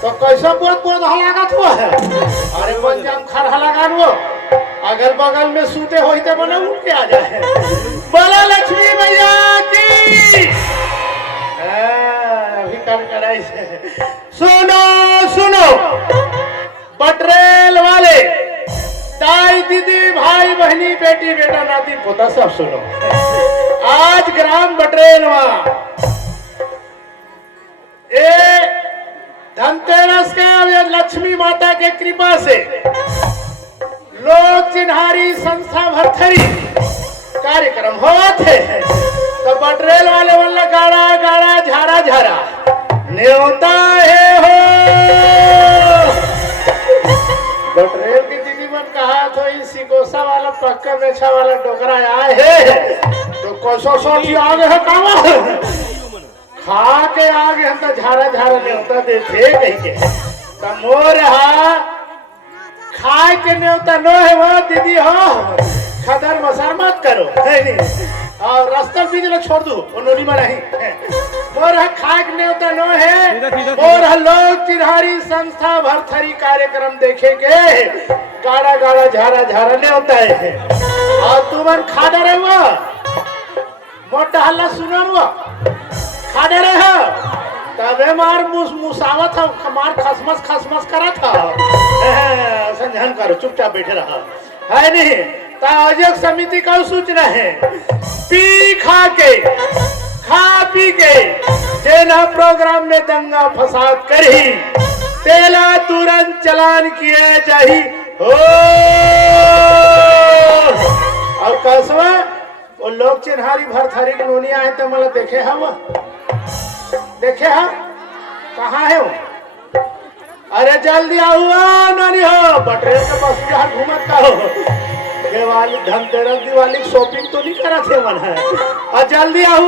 तो कैसा बोल बोल हलागत हुआ है। अरे पंजाब खर हलागान वो अगल बगल में सूते होते बने उठ के आ जाए। बोला लक्ष्मी मैया की। अभी कर कराई से सुनो सुनो बटरेल वाले ताई दीदी भाई बहनी बेटी बेटा नाती पोता सब सुनो। आज ग्राम बटरेलवा धनतेरस के लक्ष्मी माता के कृपा से लोक चिन्हारी संस्था भरथरी कार्यक्रम होते हैं। तो बटरेल वाले वाला गाड़ा गाड़ा झारा झारा न्योता है हो। बटरेल की दीदी मन कहा तो इसी गोसा वाला पक्का मेछा वाला डोकरा आए है तो कोसो सोची आगे है काम खा के आगे हम तो झारा झारा न्योता देते कहीं के मोर खाए के न्योता नो है वो दीदी हो खदर मसार मत करो नहीं और रास्ता बीच में छोड़ दो नोनी में नहीं मोर खाए के न्योता नो है। मोर लोग चिन्हारी संस्था भरथरी कार्यक्रम देखे के गाड़ा गाड़ा झारा झारा न्योता है और तुमन खा डरे हुआ मोटा हल्ला सुना हुआ खा डरे हो तबे मार मुसावत था मार खसमस करा था। संध्यान करो चुपचाप बैठे रहा है नहीं ताजक समिति का सूचना है खा पी के जेना प्रोग्राम में दंगा फसाद करी तेला तुरंत चलान किए जाही हो। और कसवा वो लोग चिन्हारी भरथरी नोनिया है तो मतलब देखे हम देखे हम कहाँ है वो। अरे जल्दी आओ नानी हो बटरेल के बस जहाँ घूमत का हो दिवाली धनतेरस दिवाली शॉपिंग तो नहीं करा थे मन है और जल्दी आओ।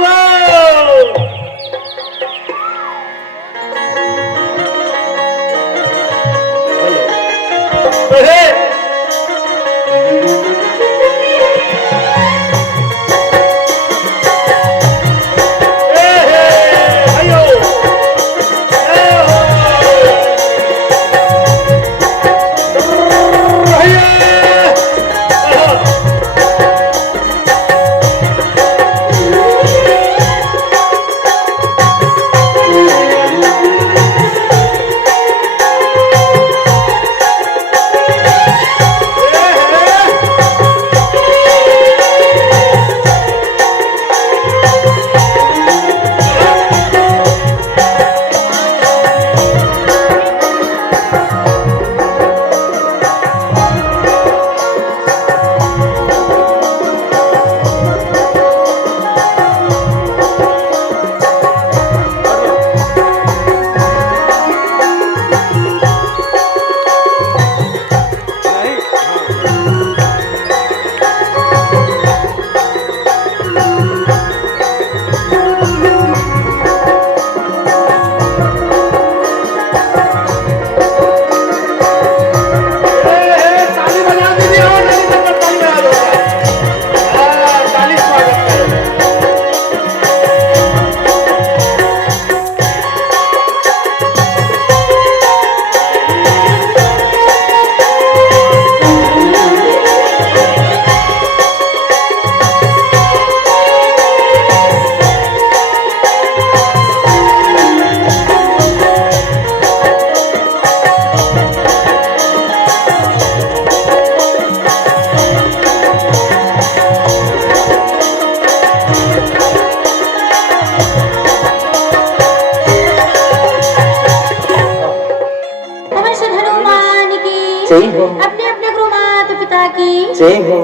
जय हो।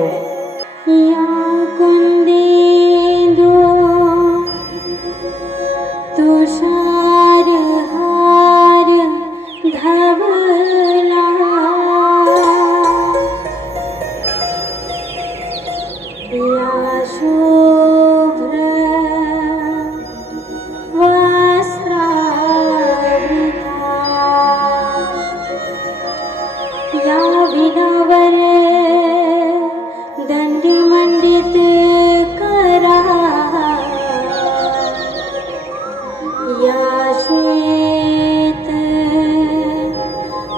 या कुंदेंदु तुषार हार धवला या शुभ्र वस्त्रावृता या विनवर दंडी मंडित करा या श्वेत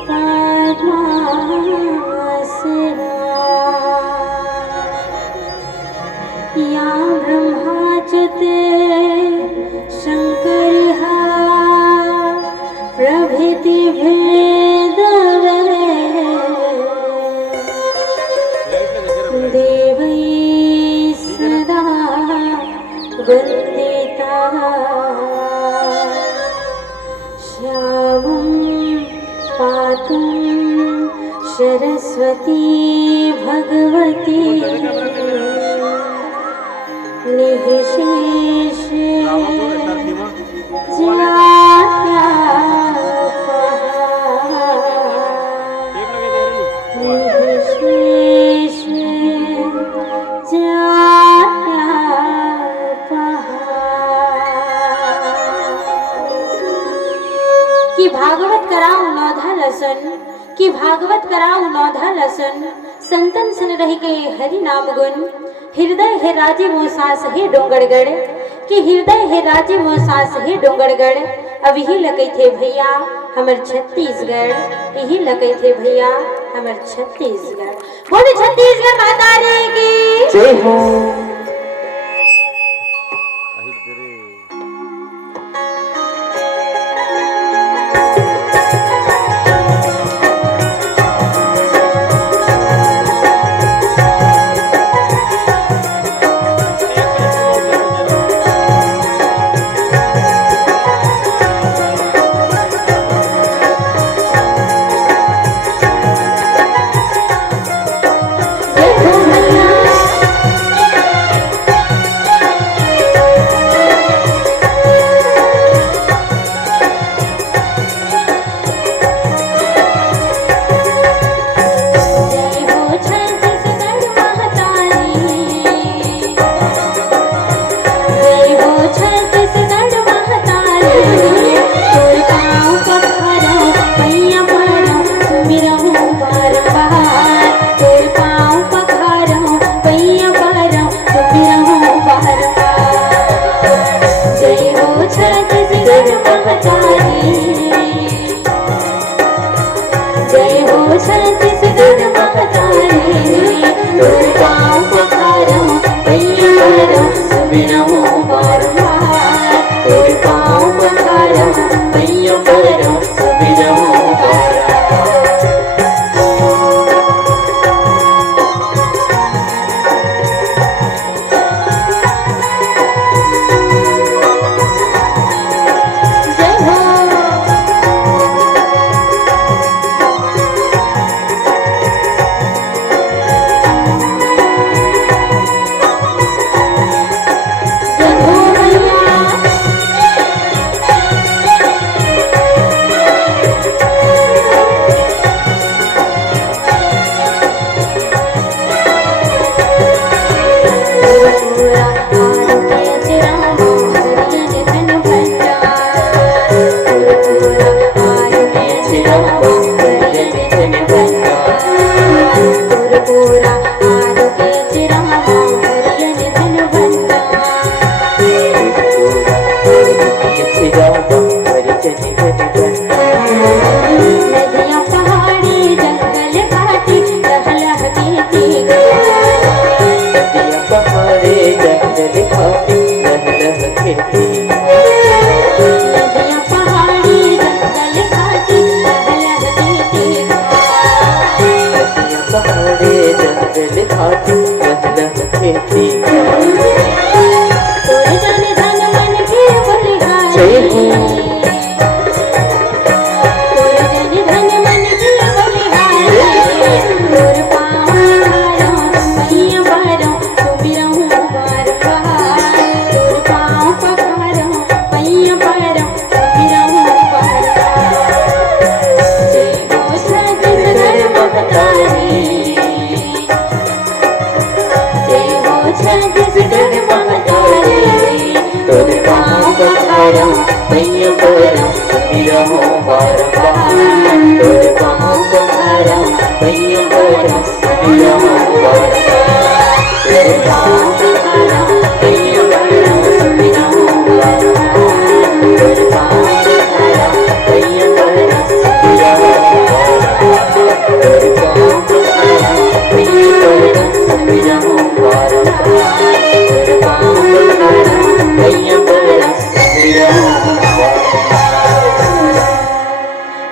पद्मासना या ब्रह्माच्युत शंकर प्रभृति भेदव देवै सदा वन्दिता श्यामं पातु सरस्वती भगवती निःशेष कि भागवत कराऊ नौधा लसन कि भागवत कराऊ नौधा लसन संतन सन रह के हरि नाम गुण हृदय है राजे मोसास हे डोंगरगढ़ कि हृदय है राजे मोसास हे डोंगरगढ़ अब यही लगे थे भैया हमर छत्तीसगढ़ यही लगे थे भैया हमर छत्तीसगढ़ बोले छत्तीसगढ़ माता रे की जय हो।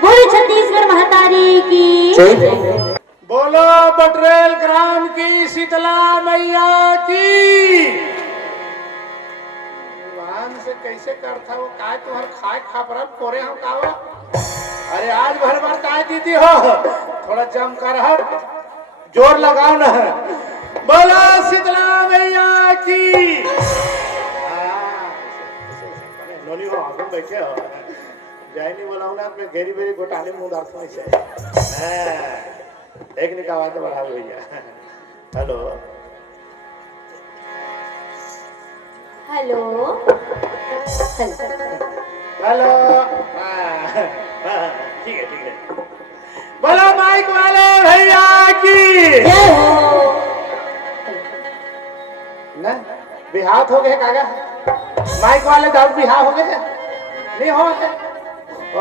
बोलो छत्तीसगढ़ महातारी की बोलो बटरेल ग्राम की शीतला मैया की। भगवान से कैसे करता वो काय तुम्हार खाए खापरा कोरे हम कावा। अरे आज भर भर काय दीदी हो, थोड़ा जम कर हर जोर लगाओ ना। बोलो शीतला मैया की। नोनी हो आगे बैठे हो, जाए नहीं बोलाऊं ना मैं घेरी बेरी घोटाले मुंह दार सुनी से। एक निका आवाज बढ़ा भैया। Hello hello hello. ठीक है ठीक है। बोलो माइक वाले भैया की। जय हो। ना बिहार हो गए कागा, माइक वाले दारू बिहार हो गए नहीं हो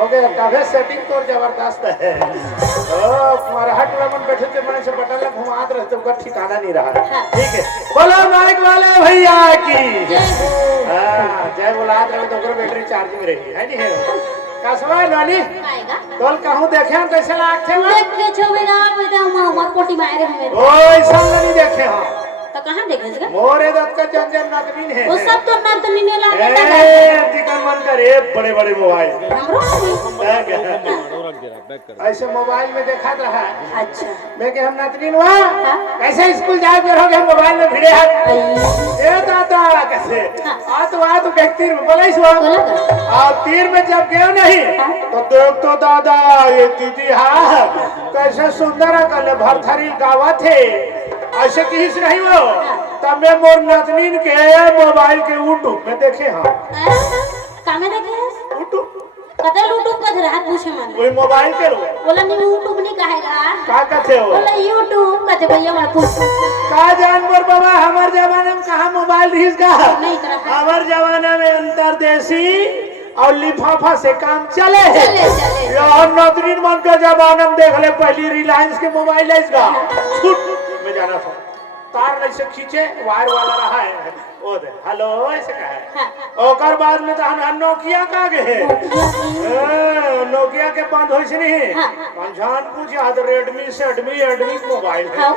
गए काफी सेटिंग तो जबरदस्त है। तुम्हारा हट रमन बैठे थे मैंने से बटन घुमाते रहते उसका ठिकाना नहीं रहा। ठीक है बोलो माइक वाले भैया की। जय बुलात रहे तो बैटरी चार्ज में रही है नहीं है कसवा नानी तोल कहूं देखे कैसे लागते हैं देखे छो बिना बेटा हम कोटी मारे हमें ओए सब नहीं देखे हां तो कहां देखे इसका मोरे दत्त का जंजन नकलीन है वो सब तो नकली नहीं लागता ए दिखन मन करे बड़े बड़े मोबाइल हमरो ऐसे मोबाइल में देखा रहा है। अच्छा मैं के हम नकलीन हुआ कैसे स्कूल जाए फिरोगे मोबाइल में भिड़े है ए दादा कैसे आ तो व्यक्ति में बोला इस आ तीर में जब गए नहीं तो देख तो दादा ये दीदी हां कैसे सुंदर कल भरथरी गावा थे ऐसे किस नहीं वो तब मैं मोर नजनीन के मोबाइल के यूट्यूब में देखे हां कामे देखे यूट्यूब कतल यूट्यूब का रात पूछे मन कोई मोबाइल के लो बोला नहीं यूट्यूब नहीं कहेगा का कहते हो बोला यूट्यूब कहते भैया मत पूछ का जानवर बाबा हमार जमाने में कहां मोबाइल रहीस का नहीं तरह हमार जमाने में अंतरदेशी और लिफाफा से काम चले यार नजरीन मन का जमाना में देख ले पहली रिलायंस के मोबाइल है इसका छूट में जाना था तार नहीं से खींचे वायर वाला रहा है ओ दे हेलो ऐसे कहा है ओकर बाद में तो हम नोकिया का गए नोकिया के बंद होई से नहीं पंजान पूछ याद रेडमी से एडमी मोबाइल है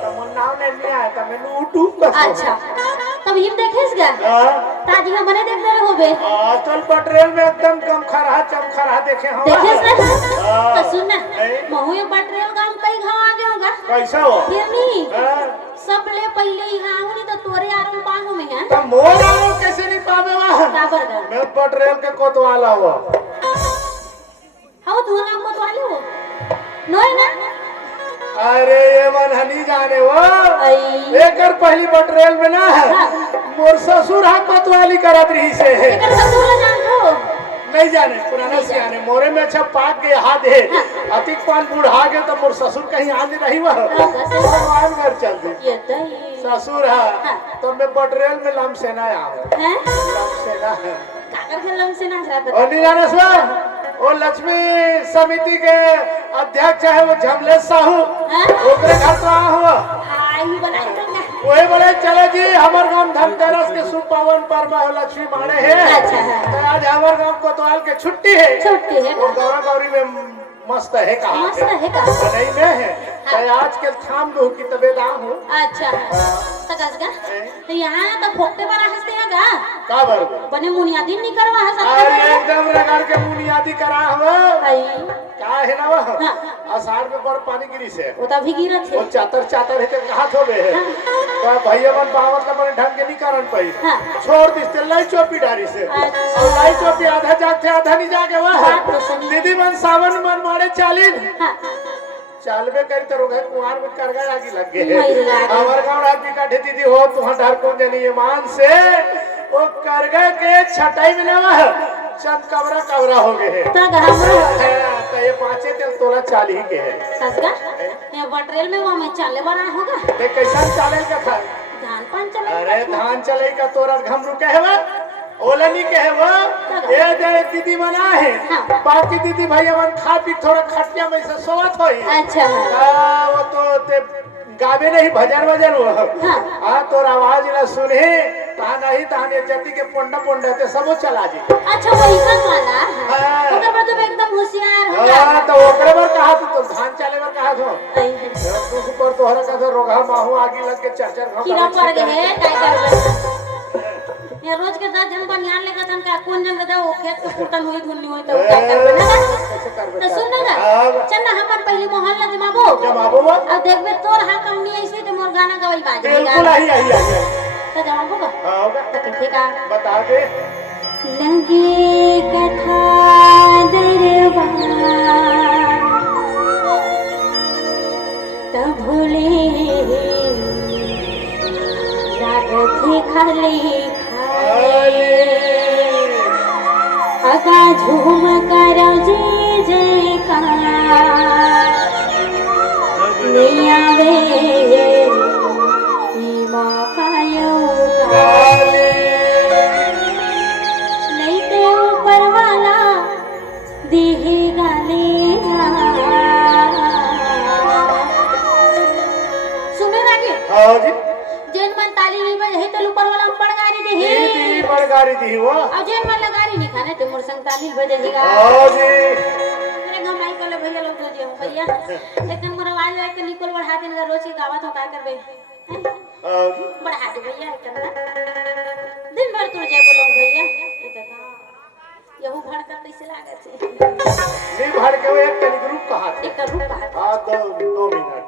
तो मन नाम ले लिया है तो मैंने यूट्यूब का अच्छा तब हिम देखेस गा ताजी हमने देख रहे होबे चल पटरेल में एकदम कम खरा चमखरा देखे हम देखेस ना तो सुन ना महू एक पटरेल गांव कई गांव आगे होगा कैसा हो फिर नहीं सब ले पहले ही गांव तो तोरे आरो बांगो में है तो मोर आरो कैसे नहीं पावे वहां काबर गा मैं पटरेल के कोतवाला हुआ हाउ तू नाम कोतवाले हो नोय ना अरे ये मन हनी जाने वो एकर पहली पटरेल में ना मोर ससुर हा कोतवाली करत रही से एकर ससुर जान हो नहीं जाने पुराना सियाने मोरे में अच्छा पाक गए हाथ है अतिक पान बुढ़ा गए तो मोर ससुर कहीं आने नहीं वह भगवान घर चल दी ये तो ससुर है तो मैं पटरेल में लम सेना आऊं हैं लम सेना काकर के लम सेना खराब और नहीं जाना सर वो लक्ष्मी समिति के अध्यक्ष है वो झमले साहू ओकरे घर तो आ हुआ आई बनाई तो वही बोले चलो जी हमारे गांव धनतेरस के शुभ पावन पर्व है लक्ष्मी माने है अच्छा है तो आज हमारे गांव कोतवाल के छुट्टी है और गौरा गौरी में मस्त है कहा मस्त है का नहीं में है तो आज के थाम दो की तबीयत हूँ अच्छा तो कसगा तो यहाँ तो फोकते बड़ा हंसते हैं का बर बने मुनियादी नहीं करवा है अरे एकदम रगड़ के बुनियादी करा हुआ भाई का है ना वो आषाढ़ में बड़ पानी गिरी से वो तो भीगी रखे वो चातर है तो कहा थोबे है तो भैया मन बावत का बने ढंग के नहीं करन पाई छोड़ दिस लाई चोपी डारी से और लाई चोपी आधा जाते आधा नहीं जाके वह दीदी मन सावन मन मारे चालीन चालबे करी तो रोगे कुआर में करगा आगी लग गए हमारे गांव आदमी का दीदी हो तुम्हारा डर कौन देनी ये मान से वो करगा के छटाई में ना चंद कवरा कवरा हो गए हैं तक हमरो तो ये 5 तोला 40 के है ससगा ये बटरेल में वो में चाले बना होगा देख कैसा चाले का था धान पान चले अरे धान चले का तोरा घमरू के है वो ओलनी के है वो ये दे दीदी मना है बाकी दीदी भैया मन खा पी थोड़ा खटिया में से सोवत होई अच्छा वो तो ते गावे नहीं भजन वजन वो हां तोर आवाज ना सुने ता नहीं ताने जति के पोंडा पोंडा ते सब चला जी अच्छा वही का वाला ओकर बाद तो एकदम होशियार हो गया हां तो ओकरे पर कहा तो धान चाले पर कहा तो ऊपर तोहरा का रोगा माहू आगे लग के चरचर घम कीड़ा पड़ गए काय कर ये रोज के 10 जन बनियान लेकर तन का कौन जन दे वो खेत के फुटन हुई धुन्नी हुई तो क्या करबे ना तो सुन ना चल ना हमर पहली मोहल्ला जमाबो अब देखबे तोर हाथ हमनी ऐसे तो मोर गाना गवई बाजे बिल्कुल आई तो जमाबो का हां होगा तो ठीक है बता दे लगे कथा दरबार तब भूले रागथी खाली अगा झूम कर जय जयकार नियावे मौका नहीं तो ऊपर वाला देगा लेगा सुने ना कि हां जी जेन मन ताली नहीं बजे तो ऊपर वाला पड़ गाड़ी दे पड़ गाड़ी दी वो अब जेन मन लगारी नहीं खाने तो मोर संग ताली बजेगा हां जी मेरे घर माई कले भैया लोग जो जे भैया लेकिन मोर आवाज लेके निकल बढ़ा देन रोज की गावत हो का करबे बढ़ा दे भैया करना दिन भर तू जे बोलो भैया यहू भड़का कैसे लागे छे नहीं भड़के एक तनी ग्रुप कहा एक ग्रुप कहा हां 2 मिनट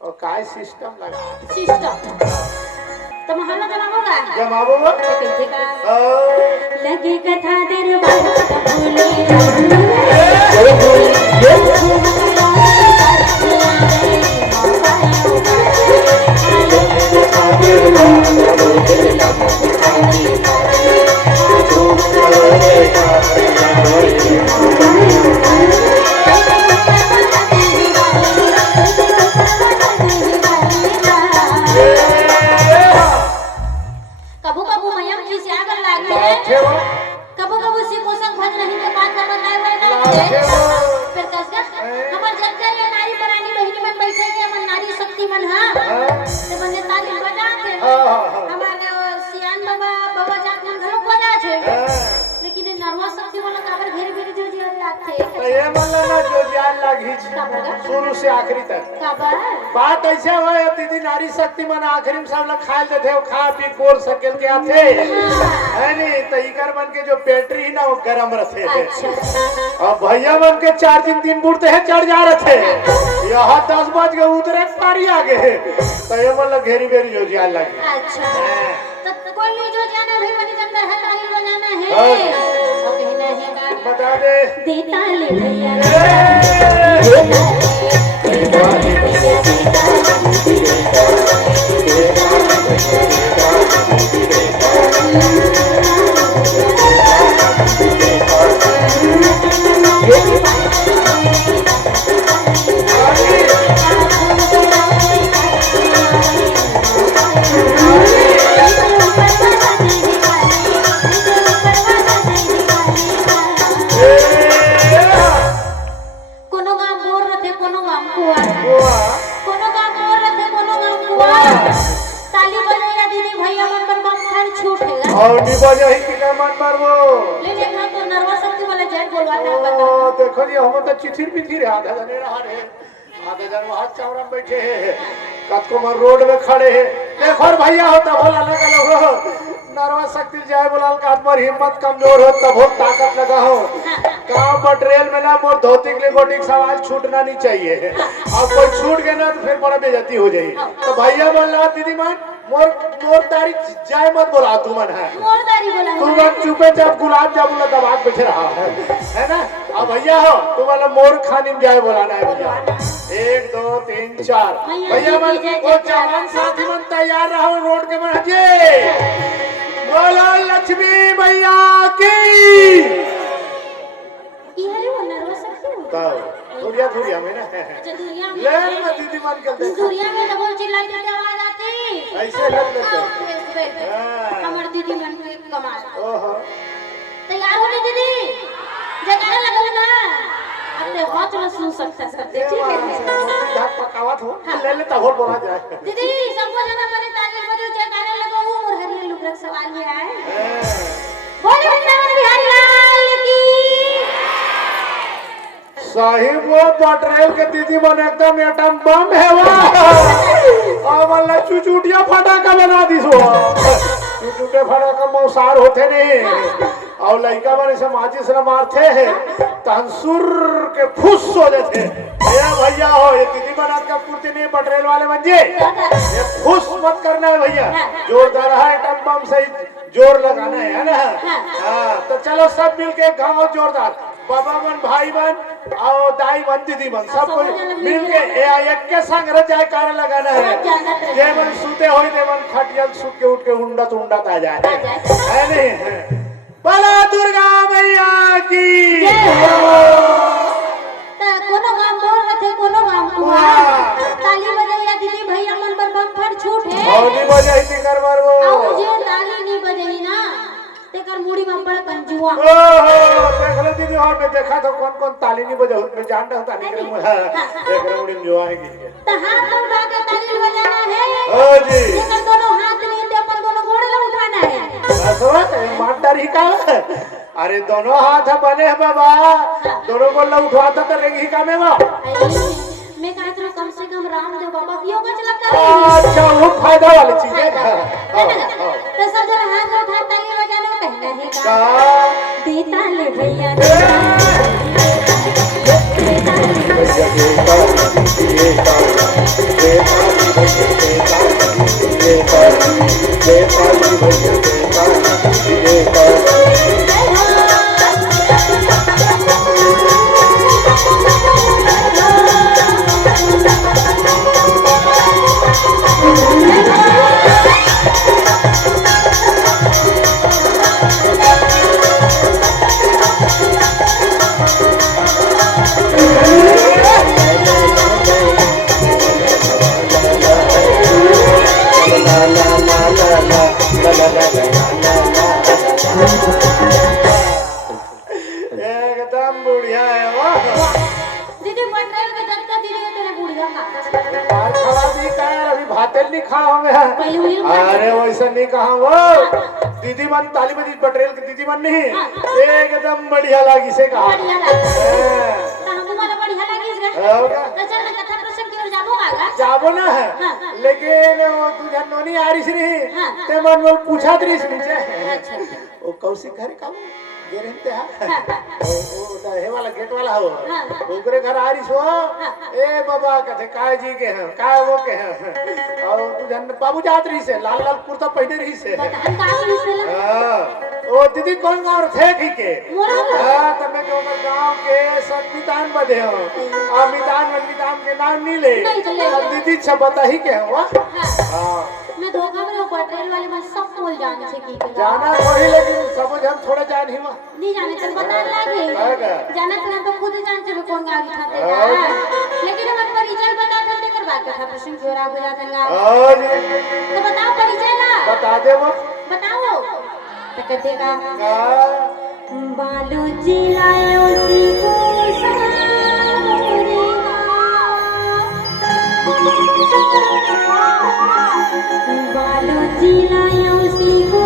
और काय सिस्टम लगा सिस्टम तो मोहल्ला जमाबो ठीक है लगे कथा दरबार कबू कबू मयम की से आग लागे कबू कबू सी कोसंग भज नहीं के बात करना लागे फिर कसगा हमर जगह ये नारी बनानी बहिनी मन बैठे के मन नारी शक्ति मन हां ते बने ताली बजा के हमारे सियान बाबा जात मन घरो बजा छे लेकिन नरवा शक्ति वाला काबर घेर घेर जो जी लागथे तो ये मन ना जो जान लागी शुरू से आखिरी तक काबर बात ऐसे होए दीदी नारी शक्ति मन आखिरी में सब लोग खा लेते हो खा पी कोर सकेल के आते है नहीं तो इकर मन के जो बैटरी ही ना वो गरम रहते अच्छा अब भैया मन के 4 दिन 3 बुढ़ते हैं चढ़ जा रहे थे यहाँ 10 बज के उतरे पारी आ गए तो ये मतलब घेरी बेरी जो जान लगी अच्छा तो कोई नहीं जो जाना है मनी अंदर है ताली बजाना है और कहना है बता दे देता ले भैया कोनो गाम बोर रथे कोनो गाम कुआ कोनो गाम बोर रथे कोनो गाम कुआ ताली बजाया दीदी भैया मन पर बम खान छूटेगा और नी बजे ही कि मन मारबो ले देखा तो नरवा शक्ति वाला जय बोलवाना बता देखो जी हम तो चिठिर पिठिर आधा जने रहा रे आधा जन वहां चौरा में बैठे हैं कतको मन रोड में खड़े हैं देखो भैया होता बोला लगा लो नरवा शक्ति जय बोलाल का पर हिम्मत कमजोर हो तब हो ताकत लगा हो काम मटेरियल में ना मोर धोती के लिए गोटी सवाल छूटना नहीं चाहिए और कोई छूट गया ना तो फिर बड़ा बेइज्जती हो जाएगी तो भैया बोल रहा दीदी मान मोर तारी जय मत बोला तू मन है मोर तारी बोला तू मन चुपे जब गुलाब जामुन दबा के बैठे रहा है ना अब भैया हो तू वाला मोर खानी में जय बोलाना है भैया 1 2 3 4 भैया मन वो जवान साथी मन तैयार रहो रोड के मन जे बोलो लक्ष्मी भैया की बढ़िया दूरिया में ना अच्छा दुनिया में ले ना दीदी मान के देखा दुनिया में तो बोल चिल्लाई चिल्लाई आवाज आती ऐसे लग लेते हमार दीदी मन के कमाल ओहो तैयार हो गई दीदी जगाने लगो ना अब ते हाथ में सुन सकते सकते ठीक है दांत पकावत हो ले ले तब बोला जाए दीदी सबको जना मैंने ताली बजो जगाने लगो और हरियर लुक सवाल में आए बोले वृंदावन बिहारी लाल की साहिब वो पटरेल के दीदी मन एकदम एटम बम है वो और वाला चुचुटिया फटाका बना दी सो चुचुटे फटाका मौसार होते नहीं और लड़का बने से माचिस न मारते हैं तंसुर के फुस हो जाते ये भैया हो ये दीदी बना का पूर्ति नहीं पटरेल वाले मंजे ये फुस मत करना है भैया जोरदार है एटम बम से जोर लगाना है ना हाँ तो चलो सब मिलके गाँव जोरदार बाबा मन भाई मन और दाई मन दीदी मन सब कोई मिलके एक के संग रजाय कार लगाना है जे मन सूते होई दे मन खटियल सूत के उठ के हुंडा आ जाए है नहीं बोला दुर्गा मैया की कोनो गांव बोल रहे थे कोनो गांव कुआं ताली बजाया दीदी भैया मन पर बम फट छूट है और नहीं बजाई थी कर मार वो मुझे ताली नहीं बजाई ना तेकर मुड़ी में बड़ा कंजुआ ओहो देख लो दीदी और मैं देखा तो कौन ताली नहीं बजा मैं जानता हूं ताली देख रहा हूं जो आएगी तो हाथ उठा के ताली बजाना है ओ जी तेकर दोनों हाथ नहीं दे अपन दोनों गोड़ उठाना है बस मानदार ही का अरे दोनों हाथ बने हैं बाबा दोनों को उठवाता तो रेगी का में मैं कहता हूं कम से कम रामदेव बाबा की योगा चला कर अच्छा वो फायदा वाली चीज है तो सब जन हाथ उठा ताली बजाने कहना है का देता ले भैया एकदम बढ़िया है वो दीदी पटरेल के दत्ता दीदी के तेरे बुढ़िया का बार खड़ा भी का अभी भातेल नहीं खा होंगे अरे वैसा नहीं कहा वो दीदी मन ताली बजी पटरेल की दीदी मन नहीं एकदम बढ़िया लगी से कहा बढ़िया लगी हमको वाला बढ़िया लगी इसका तो चल ना कथा प्रसंग की ओर जाबोगा जाबो ना है लेकिन वो तुझे नोनी आ रही थी ते मन बोल पूछा तरी नीचे वो कौशिक घर का गेरंते ओ हे वाला गेट वाला हो ओकरे घर आ रही सो ए बाबा कथे काय जी के हैं काय वो के हैं और तू जन बाबू जात रही से लाल लाल कुर्ता पहने रही से हां ओ दीदी कौन गांव थे ठीक है हां तमे के उमर गांव के संविधान बदे हो अमितान के नाम नहीं ले दीदी छ बता ही के हुआ हां मैं धोखा में पटरेल वाले में सब बोल जाने से की जाना वही लेकिन समझ हम थोड़ा जान ही नहीं जाने चल बता लागे जाना तो तो खुद जान चलो कौन गाड़ी खाते लेकिन हमारे परिचय बता देते कर बात कथा प्रश्न जोरा हो जाता तो बताओ परिचय ना बता दे वो बताओ तो कहते का बालू जिलाए उसी को बालू जिलाए उसी को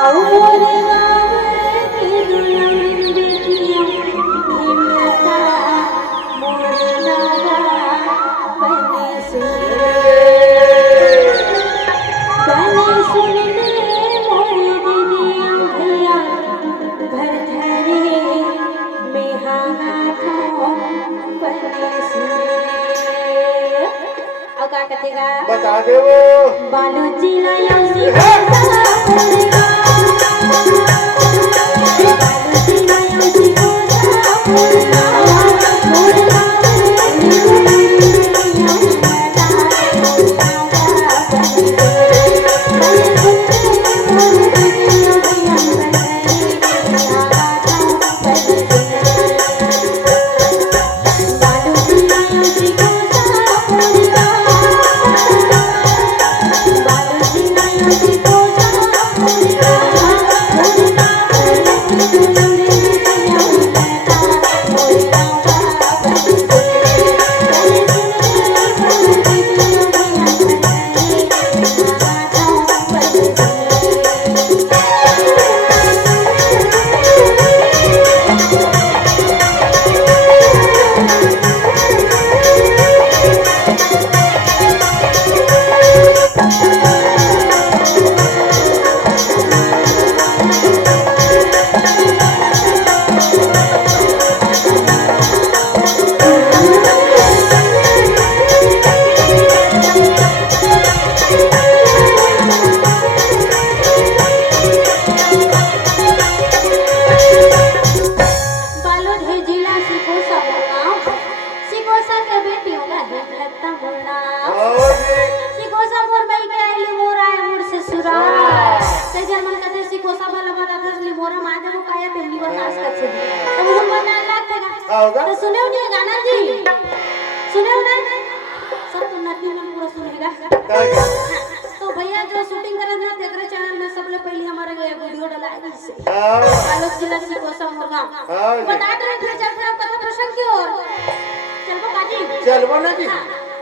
और गाँव की दुल्हन बेटियाँ हिम्मता मोरना बने सुने मोरी दीदियाँ भैया भर धरे में हाथों बने सुने और क्या कहेगा बता दे वो बालू जिला उसी तो भैया जो शूटिंग करत ना तेरे चैनल में सबले पहले हमारा ये वीडियो डाला है इससे आलोक जिला सिकोसा मुर्गा बता दो फिर चल फिर कथा प्रसंग की ओर चलबो काजी चलबो ना जी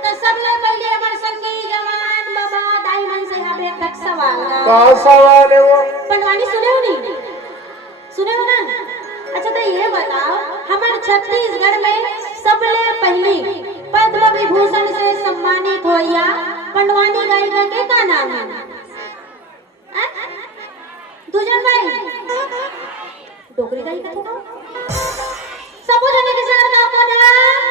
तो सबले पहले हमारे संगी जवान बाबा दाई मन से यहाँ पे तक सवाल का सवाल है वो पंडवानी सुने हो नहीं सुने हो ना अच्छा तो ये बताओ हमारे छत्तीसगढ़ में सबले पहली पद्म विभूषण से सम्मानित होया पंडवानी गायिका के का नाम है दुजन भाई डोगरी गायिका थे ना सब जने के साथ नाम को नाम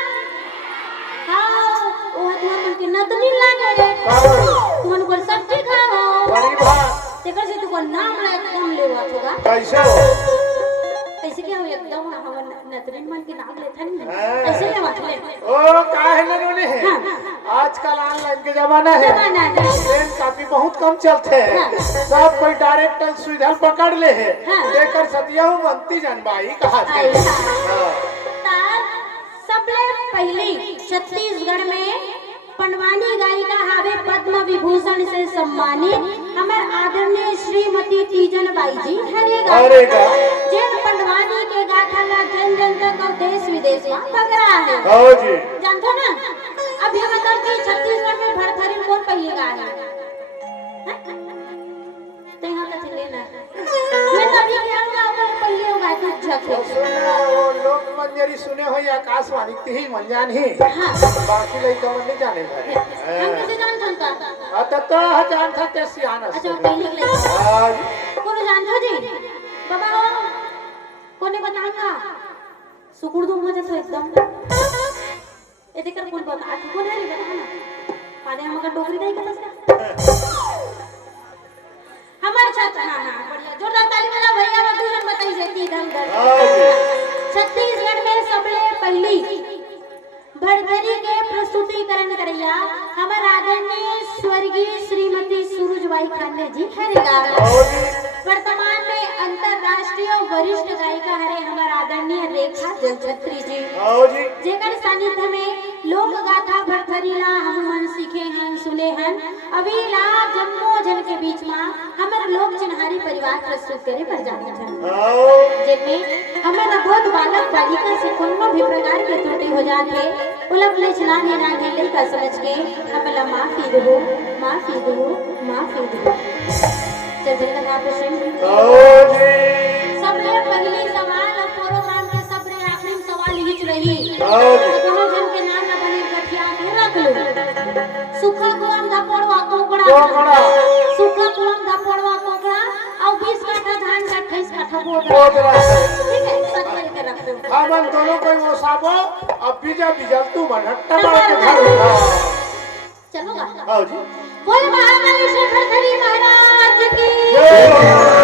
हाँ वो तुम के नतनी लागे तुम को सब्जी खाओ बड़ी बात तेकर से तू को नाम ले कम लेवा होगा कैसे हो कैसे क्या हो एकदम हम नतरीन मन के नाम लेथन नहीं ऐसे ले बात ले ओ काहे न रोने है आजकल ऑनलाइन के जमाना है ट्रेन काफी बहुत कम चलते हैं सब कोई डायरेक्ट सुविधा पकड़ ले है लेकर सदिया बनती जनबाई कहा थे सबले पहली छत्तीसगढ़ में पंडवानी गायिका हावे पद्म विभूषण से सम्मानित हमार आदरणीय श्रीमती तीजन बाई जी हरेगा जिन पंडवानी के गाथा ला जन जन तक और देश विदेश में पकड़ा है हां जी जानते हो ना अब ये बताओ कि छत्तीसगढ़ में भरथरी कौन पहले गाया ते हां तो लेना मैं तो अभी क्या गाऊंगा पहले होगा तो झक वो लोक मंजरी सुने हो या आकाशवाणी ही मंजान ही हां बाकी लइका मन नहीं जाने भाई हम कैसे जान था तो जान था ते सियाना अच्छा पहले ले कौन जानते जी बाबा कोने बताएगा सुकुड़ दूं मुझे तो एकदम ये देखकर कौन बता कौन है रे बता ना पादे हम का डोगरी नहीं करता हमारे छात्र हां हां बढ़िया जोरदार ताली बजा भैया और दूसरे बताई जाती इधर छत्तीसगढ़ में सबले पहली भरथरी के प्रस्तुतिकरण करैया हमार आदरणीय स्वर्गीय श्रीमती सूरजबाई खान्ने जी हरेगा वर्तमान में अंतरराष्ट्रीय वरिष्ठ गायिका हरे हमार आदरणीय रेखा जलछत्री जी जेकर सानिध्य में लोक गाथा भरथरी ला हम मन सीखे हैं सुने हैं अभी ला जम्मू जन के बीच में हमार लोक चिन्हारी परिवार प्रस्तुत करे पर जाने हैं जिनमें हमारा बहुत बालक बालिका से कोनो भी प्रकार के त्रुटि हो जाते उलग ले चला ने ना गेले का समझ के हमला माफी दो माफी दो माफी दो चल चल का प्रश्न सबले पहली सवाल और प्रोग्राम के सबले आखिरी सवाल ही रही दोनों जन के नाम ना बने गठिया के रख लो सुखा कुलम दा पड़वा कोकड़ा सुखा कुलम दा पड़वा कोकड़ा और 20 काठा धान का 28 काठा बोगरा ठीक है सब करके रख दो हम दोनों कोई वो साबो अब बीजा बिजल तू मनहट्टा मार के खा चलोगा हां जी बोल महाकालेश्वर भरथरी महाराज की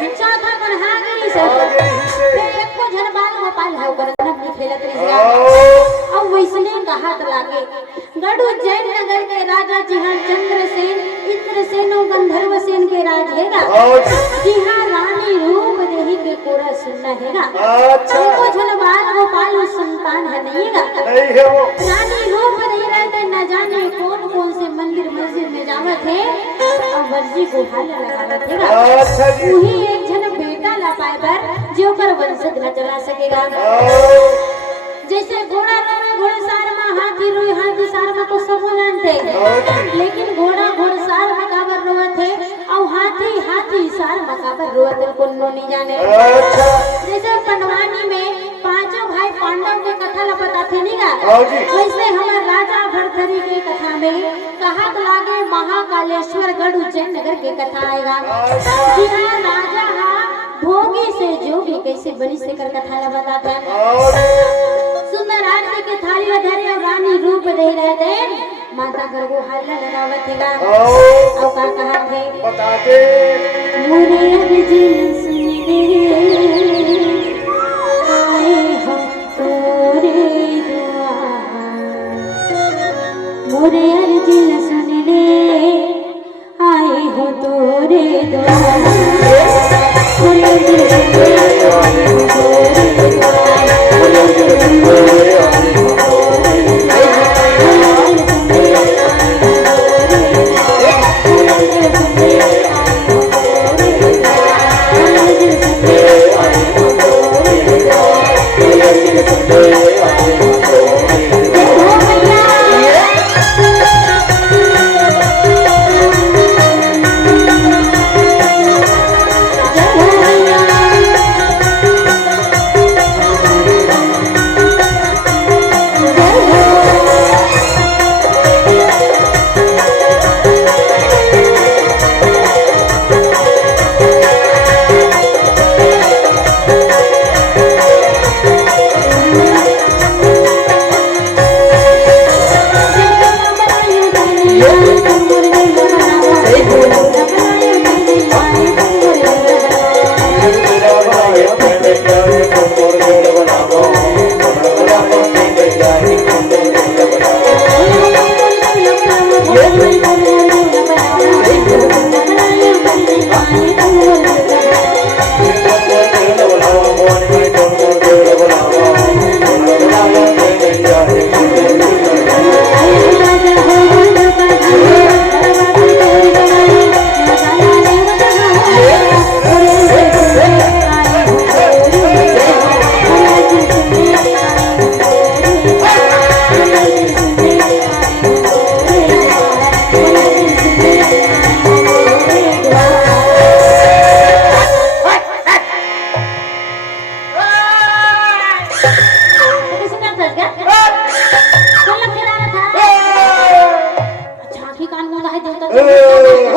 जी चौथा कौन हागिरी से आगे ही से एक को झन बाल गोपाल है ओकर नाम लिखेलत रही आओ अब वैसने का हाथ लागे गढ़ उज्जैन नगर के राजा जी हाँ चंद्रसेन इंद्रसेन और गंधर्व सेन के राज हैगा आओ जी जी हाँ रानी रूप देही के कोरा सुनना हैगा अच्छा को झन बाल गोपाल संतान है नहींगा नहीं है वो रानी रूप नहीं रहते न जाने कौन कौन से मंदिर मस्जिद में जावत है और वर्जी को हाल लगावत हैगा अच्छा जी वही एक जन बेटा ला पाए पर जो कर वंशज न चला सकेगा आओ जैसे घोड़ा रोए घोड़सार में हाथी रोए हाथी सार में तो सब जानते आओ जी लेकिन घोड़ा घोड़सार में काबर रोवत है और हाथी हाथी सार में काबर रोवत है कौन नहीं जाने अच्छा जैसे पंडवानी में पांचों भाई पांडव के कथा ला बताते नहीं का आओ जी वैसे हमारे राजा भरथरी के कथा में कहा लागे महाकालेश्वर गढ़ उज्जैन नगर के कथा आएगा जी हाँ राजा हाँ भोगी से जोगी कैसे बनी से कर कथा ला बताता है आओ सुंदर आरती के थाली धरे और रानी रूप दे रहे थे माता घर को हल्ला लगावत हैगा आओ और का कहा थे बता दे मोरे अर्जुन सुन रे आए हम तोरे द्वार मोरे अर्जुन सुन रे आए हो तोरे द्वार मोरे अर्जुन सुन रे आए हो तोरे द्वार मोरे अर्जुन सुन रे आए हो तोरे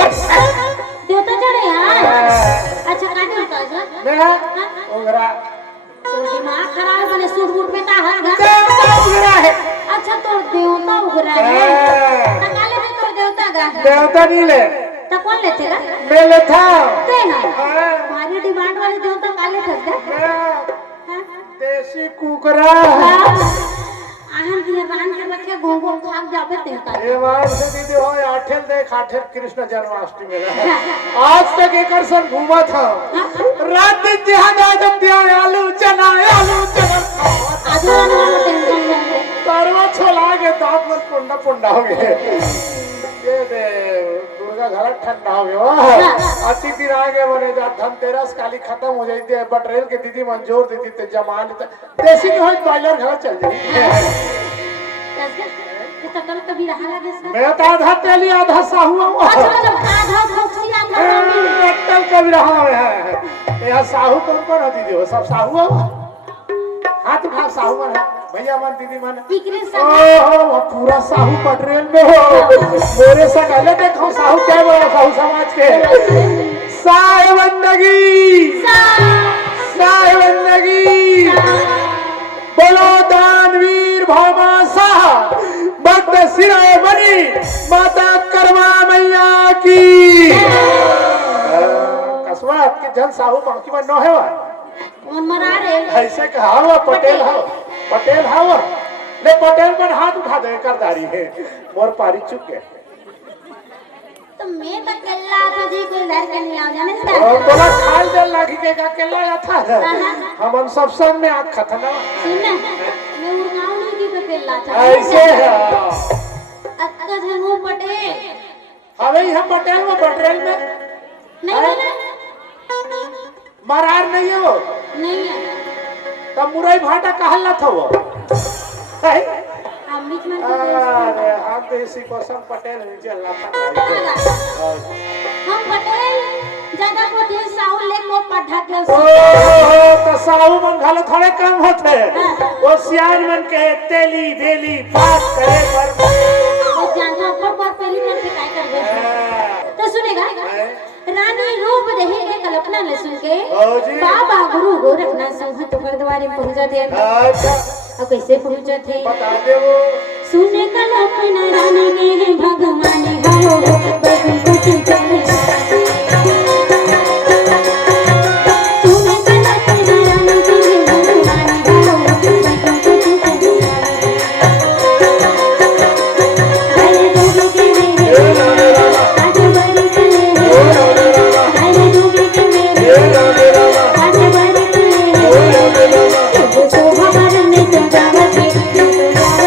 देवता चढ़े यार अच्छा का देवता है मैं उगरा तो दिमाग खराब बने सूट बूट में का हर घर देवता उगरा है अच्छा तो देवता उगरा है तकाले में तो देवता गा देवता नहीं ले तो कौन लेते गा मैं ले था ते ना भारी डिमांड वाले देवता काले ठग गा देसी कुकरा आहन दिया रान के रखे गोगो खाक जाबे देवता ये बात से दीदी हो आठेल देख आठेल कृष्ण जन्माष्टमी में आज तक एक सन घूमा था रात दिन जहां आजम दिया आलू चना आधुरा वाला टेंशन ले तारवा छोला के दांत में पुंडा पुंडा हो गए ये दे दुर्गा घर ठंडा हो गया अति दिन आगे बने जा धनतेरस काली खत्म हो जाती है बटरेल के दीदी मंजूर दीदी ते जमान देसी में हो बॉयलर घर चल जाए तो कल कभी रहा लगे सर मैं तो आधा तेली आधा साहू हुआ अच्छा जब आधा फोक्सी आधा कल कभी रहा है यहाँ साहू कौन कौन है दीदी हो सब साहू हुआ हाथ उठा साहू मन है भैया मन दीदी मन टिकरे ओहो पूरा साहू पटरेल में हो मेरे संग अलग देखो साहू क्या बोला साहू समाज के साहेबंदगी साहेबंदगी बोलो दानवीर भामा साहब भक्त शिरोमणि माता करवा मैया की कसवा आपके एक जन साहू बाकी में न है कौन मरा रे ऐसे कहा हुआ पटेल हाव ले पटेल पर हाथ उठा दे कर दारी है मोर पारी चुक गए तो मैं तो केला तो जी कोई घर के नहीं आ जाने से और तोला खाल दे लागी के का केला या था हम सब संग में आंख खतना सुन ना मैं उड़ाऊ नहीं की तो केला था ऐसे है अक्का झंगू पटेल हवे हम पटेल में नहीं बना मरार नहीं है वो नहीं है तब मुरई भाटा कहला था वो हम बीच में अरे हम तो इसी कोसम पटेल नीचे लाता हम पटेल ज्यादा को दिल साहू ले को पढ़ा के ओ तो साहू मन घालो थोड़े कम होते वो सियार मन के तेली बेली बात करे पर वो जानता पर पहली मन से काय कर दे तो सुनेगा रानी रूप देही के कल्पना ले सुन के बाबा गुरु गोरखनाथ सिंह तो गुरुद्वारे में पहुंचा थे अच्छा अब कैसे पहुंचे थे बता दे वो सुने कल्पना रानी के भगवान हारो बदल कुछ चले सुने कल्पना रानी के भगवान हारो बदल कुछ चले अरे डूबे के मेरे आज बड़ी के अरे डूबे के मेरे आज बड़ी के शोभा भरने तो जावत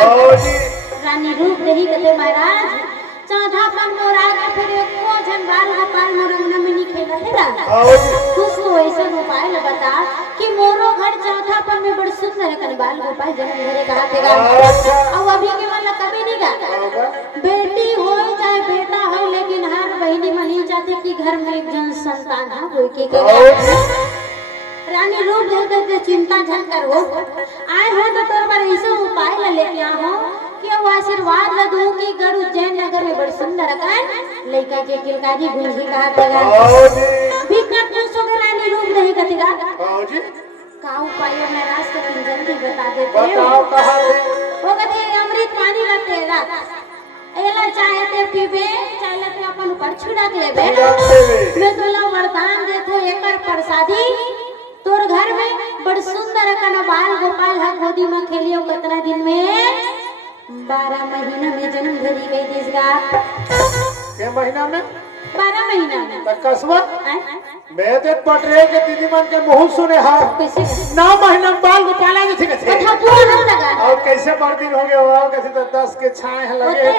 रानी रूप देही कते महाराज चौथा पन मोरा का फिर एको जन बाल गोपाल मोरंगना में नहीं खेला है खुश तो ऐसा उपाय बता कि मोरो घर चौथा पन में बड़ सुंदर कन बाल गोपाल जन्म घरे कहा तेगा अब अभी के वाला कभी नहीं गा बेटी हो चाहे बेटा हो लेकिन हर बहनी मनी चाहते कि घर में एक जन संतान हो के रानी रूप देते चिंता झन करो आए हो तो तोर पर ऐसा उपाय लेके आ हो कि वो आशीर्वाद ल दूं कि गढ़ उज्जैन नगर में बड़ सुंदर कन लड़का के किलकारी गुंजी कहा तेगा बिकट सो के रानी रूप देही कतेगा बाबूजी का उपाय मैं रास्ते में जल्दी बता देते बताओ कहां थे वो कहते अमृत पानी लाते रात एला चाहे ते पीबे चाहे ते अपन ऊपर छुड़ा देबे मैं तोला वरदान देतो एकर प्रसादी तोर घर में बड़ सुंदर कन बाल गोपाल ह गोदी में खेलियो कितना दिन में 12 महीना में जन्म धरी गई देसगा के महीना में 12 महीना में तक कसवा मैं तो पटरे के दीदी मन के मुंह सुने हां कैसे 9 महीना में बाल गोपाल के थे कैसे अच्छा पूरा ना लगा और कैसे पर दिन हो गए हो कैसे तो 10 के छाए लगे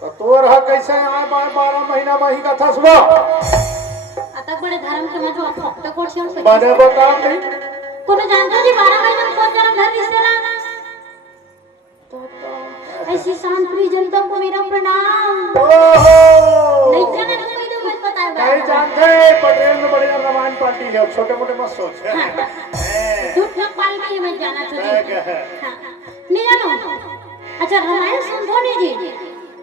तो तोर ह कैसे आ 12 महीना में ही का थसवा आता बड़े धर्म के मजो फक्त कोशियों से बने बता नहीं कोनो जानतो जी 12 महीना में कौन जन्म धर रिश्ते ना तो ऐसी शांति जनता को मेरा प्रणाम ओहो नहीं जाने तो कोई तो मत पता है नहीं जानते पटेल में बड़ी रमान पार्टी है छोटे मोटे मत सोच झूठ न पाल के मैं जाना चाहिए नहीं जानो अच्छा रामायण सुनते नहीं जी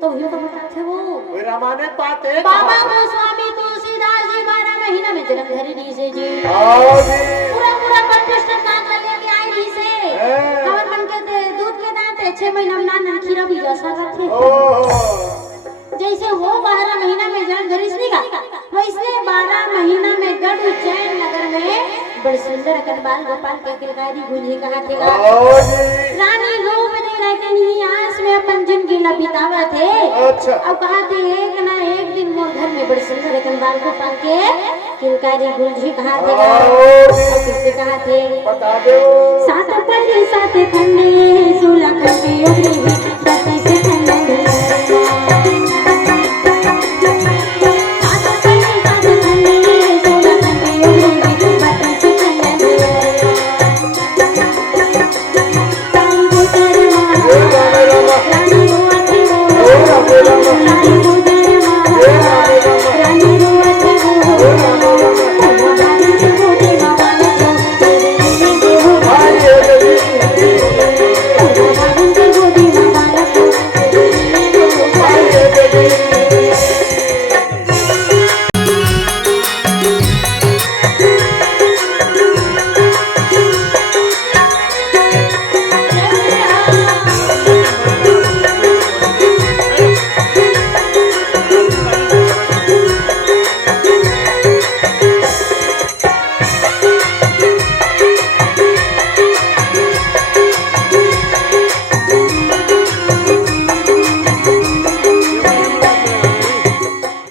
तो ये तो बताते वो रामायण पाते बाबा गोस्वामी तुलसीदास जी 12 महीना में जन्म धरी नहीं से जी पूरा कंठस्थ काट लेके आई नहीं से हमर मन के दूध के दांत 6 महीना में नान खीरा भी जैसा थे जैसे वो 12 महीना में जन्म धरी नहीं का वैसे 12 महीना में गढ़ उज्जैन नगर में बड़ सुंदर कनबाल गोपाल के किलकारी गुंजी कहा थे रानी रूप दे रहते नहीं आस में अपन जिंदगी न बितावा थे अच्छा अब कहा थे एक ना एक दिन मोर घर में बड़ सुंदर कनबाल गोपाल के किलकारी गुंजी कहा थे किससे कहा थे बता दो सात पल्ली सात खंडे 16 खंडे